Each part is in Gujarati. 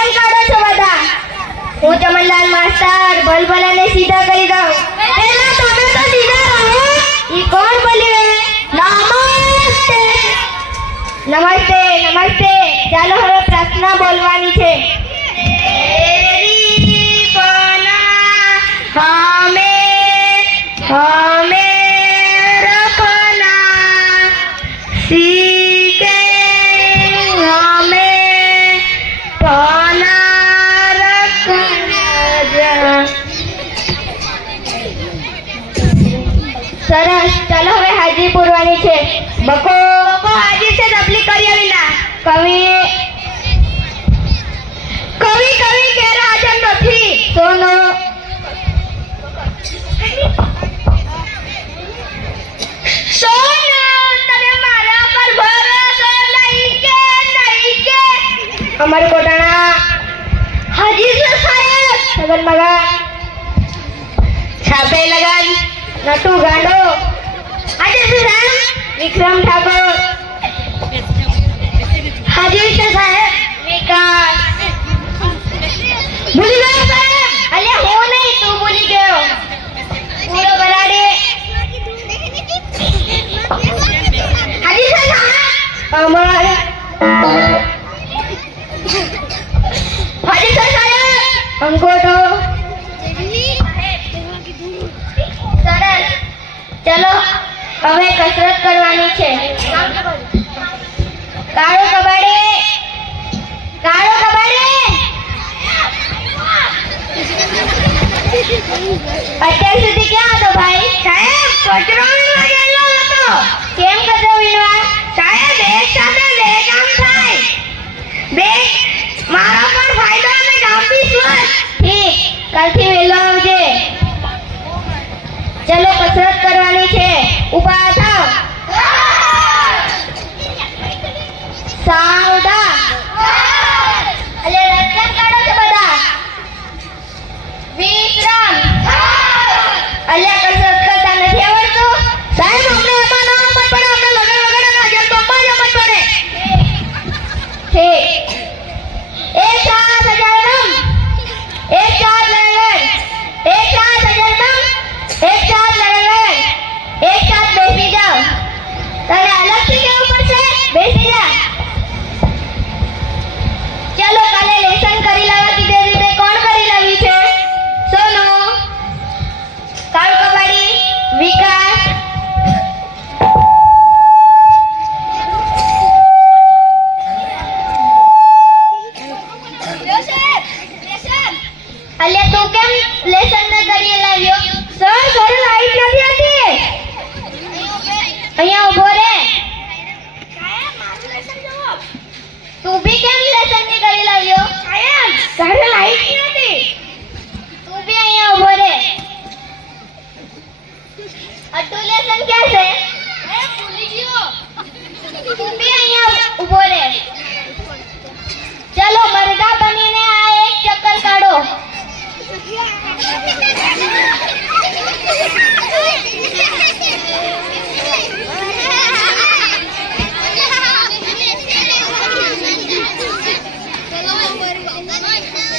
કેમ કાઢો છો બધા? હું ચમનલાલ માસ્ટર ભલભલાને સીધા કરી દઉં. એલા તમે તો સીધા રહો. ઈ કોણ બોલ્યું? નમસ્તે. નમસ્તે નમસ્તે. ચાલો હવે પ્રશ્ન બોલવાની છે. તેરી બના હમે રખના સીકે હમે બના રખના. સરસ. ચાલો હવે હાજરી પૂરવાની છે. બકો હાજર છે. તબલીગ કરી આવીના. કવિ ગેરહાજર નથી. સોનો તને મારા પર ભરોસો નહીં કે અમારે કોટાણા હાજી છે સાહેબ. સગન મગન છાપે લગન નટુ ગાંડો હાજી છે સાહેબ. વિક્રમ ઠાકોર હાજી છે સાહેબ. વિકાસ ભૂલી ગયો સાહેબ. અલ્યા હું નહીં, તું ભૂલી ગયો. પૂરો બરાડે હાજી છે સાહેબ. અમર હાજી છે સાહેબ. અંકોટો સરસ. ચલો હવે કસરત કરવાની છે. કાળો કબાડે અત્યાર સુધી ક્યાં હતો ભાઈ? સાહેબ કચરો વીણવા ગયેલો હતો. કેમ કચરો વીણવા? સાહેબ એક સાથે બે કામ થાય. બે મારો પણ ફાયદો અને ગામ બી સ્વસ્થ. ઠીક, કાલથી વહેલો આવજે. ચલો કસરત કરવાની છે. ઊભા થાવ. સાવધાન. અલે રસ્તા કાઢો છો બધા. વિશ્રામ. અલ્યા કસરત કરતા નથી આવડતું? સાહેબ અમને એમાં ના મત પડે. અમને લગન વગર હજાર પપ્પા જ મત પડે. ઠીક. એક સાથ હજાર દમ. એક સાથ લગન. એક સાથ હજાર દમ. એક સાથ લગન. એક સાથ બેસી જાઓ. તને અલગથી કેવું પડશે. બેસી જા. ચલો કાલે લેસન કરી લાવવા કીધે રીતે કોણ કરી લાવી છે? સોનુ, કાળુ કબાડી, વિકાસ. અલ્યા તું કેમ લેસન ન કરી લાવ્યો? સર ઘરે લાઈટ નથી હતી. અહીંયા ઊભો રે. તું બી કેમ લેસન ની કરી લાવ્યો? સાહેબ ઘરે લાઈટ નથી. તું બી અહીંયા ઊભો રે. અટુ લેસન ક્યાં છે? ભૂલી ગયો. તું બી અહીંયા ઊભો રે. ચલો મરઘા બનીને આ એક ચક્કર કાઢો.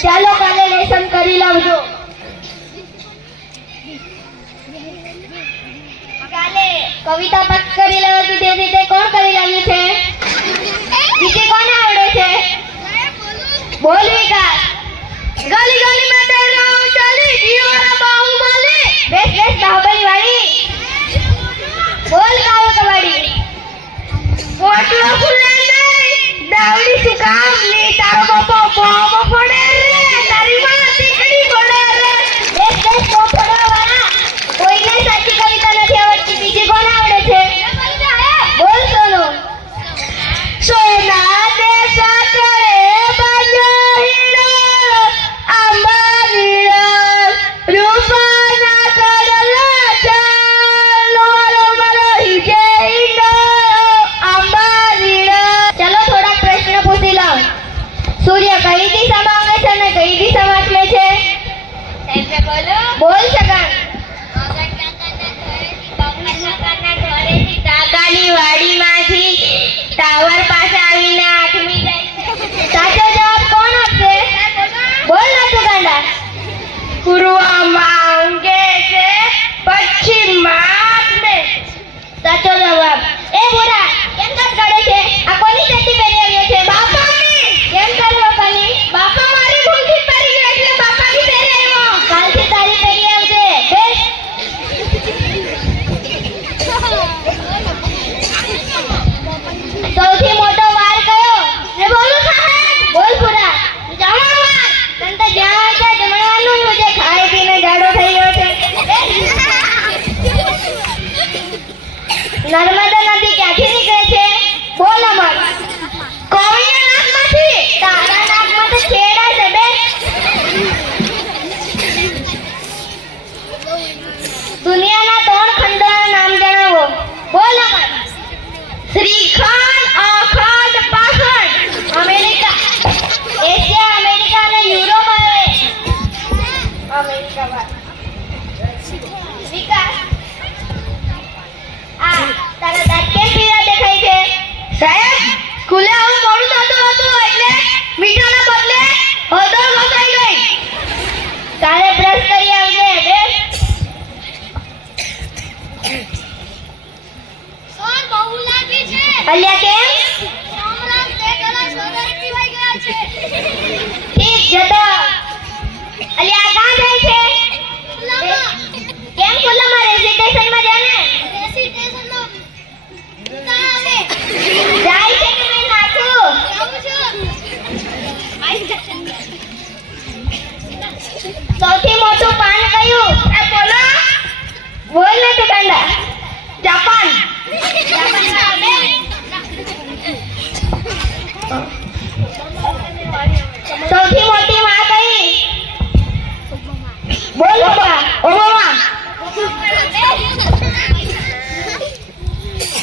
ચાલો કાલે લેસન કરી લાવજો. કાલે કવિતા પાઠ કરી લાવજો. તે રીતે કોણ કરી લાવ્યું છે? બીજે કોને આવડે છે? બોલ વિકાસ. ગલી ગલી માં દરરાવ ચાલી જીવાના બાહુબલી. બેસ બાહુબલી વાળી. બોલ કાળો કબાડી. પોટલો ખુલ્લે નહીં. દાવડી શું કામ ની? તારો બાપો બોમ્બ ફોડે રે. તારી માં તીકડી ફોડે રે. બેસ ફોડવા વાળા. કોઈને સાચી કવિતા નથી આવડતી. બીજી કોણ આવડે છે? બોલ સોનુ. સોના દે સાચે બાજો હીરો આંબા વીરો રૂપાના કડલા ચાલો મારો હિજે હીરો આંબા વીરો. ચલો થોડા પ્રશ્ન પૂછી લો. સૂર્ય કઈ દિશામાં આવે છે? સ્કૂલે આવું મોડું થતું હતું એટલે મીઠાના બદલે હળદર ઘસાઈ ગઈ. કાલે બ્રશ કરી આવજે. બેસ. સર બહુ લાગી છે. અલ્યા કેમ? હમણાં બે ગ્લાસ વધારે પીવાઈ ગયા છે. ઠીક જતો. અલ્યા આ કાં જાય છે? ખુલ્લામાં. કેમ ખુલ્લામાં? રેસિટેશનમાં જા ને. રેસિટેશનમાં ઉતાર આવે. જાય છે કે મેં નાખું? આવું છું. સૌથી મોટું પાન કયું? એ બોલો. બોલ ને તું ગાંડા. જાપાન. સૌથી મોટી માં કઈ? બોલ બાબા. ઓબામા.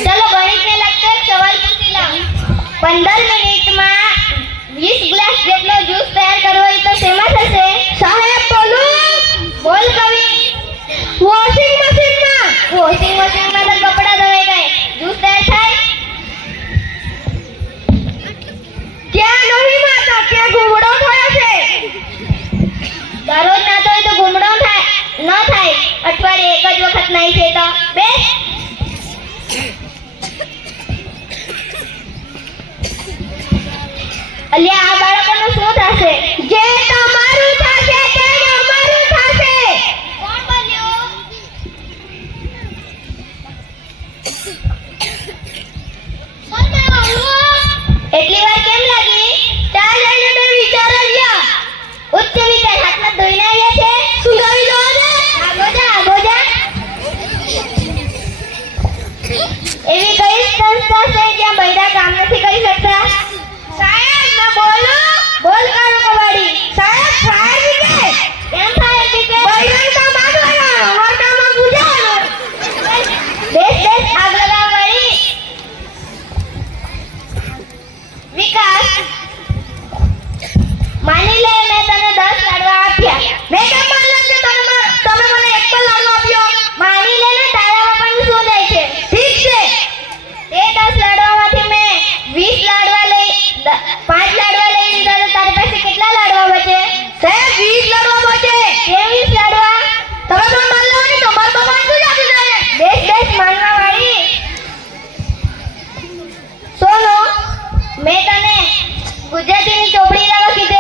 ચલો ગણિતને લગતો એક સવાલ પૂછી લઉં. 15 મિનિટમાં 20 ગ્લાસ જેટલો જ્યુસ તૈયાર કરવો હોય તો શેમાં થશે? સાહેબ બોલું. બોલ કવિ. વોશિંગ મશીનમાં. વોશિંગ મશીનમાં તો કપડાં ધોવાઈ જાય. જ્યુસ તૈયાર થાય? ક્યાં નહીં માતા, ક્યાં ઘૂમડો થયો છે. દરરોજ નાતો હોય તો ઘૂમડો થાય ન થાય. અઠવાડિયે એક જ વખત નહીં છે તો બેસ. અલ્યા આ બાળકોનું શું થશે? જે તમારું થશે તે અમારું થશે. કોણ બોલ્યો? સર મેં આવું. એટલી વાર કેમ લાગી? ચાલ જઈને બે વિચાર આવ્યા. ઉચ્ચ વિચાર હાથમાં ધોઈને આવ્યા છે. શું કરી લો ને? આગો જા, આગો જા. એવી કઈ સંસ્થા છે જ્યાં બૈરા કામ નથી કરી શકતા? સાહેબ મેં બોલું. બોલ કાળો કવાડી. સાહેબ ફાયર બ્રિગેડ. કેમ ફાયર બ્રિગેડ? બૈરાનું કામ આગ લગાવવાનું, અમારું કામ આગ બુઝાવવાનું. બેસ બેસ, આગ લગાવ વાળી. વિકાસ, માની લે મેં તને 10 લાડવા આપ્યા. મેં કેમ માનલું કે તમે મને એક પણ લાડવો આપ્યો? માની લે ને તારા બાપાનું શું જાય છે? ઠીક છે. તે 10 લાડવામાંથી મેં 20 લાડવા લઈ 5 લાડવા લઈ લીધા તો તારી પાસે કેટલા લાડવા બચે? સાહેબ 20 લાડવા બચે. કેમ 20 લાડવા? તમે પણ માન લો ને, તમારા બાપાનું શું જાતું જાય? બેસ બેસ માનવા વાળી. સોનો, મેં તને ગુજરાતીની ચોપડી લાવવા કીધેલી.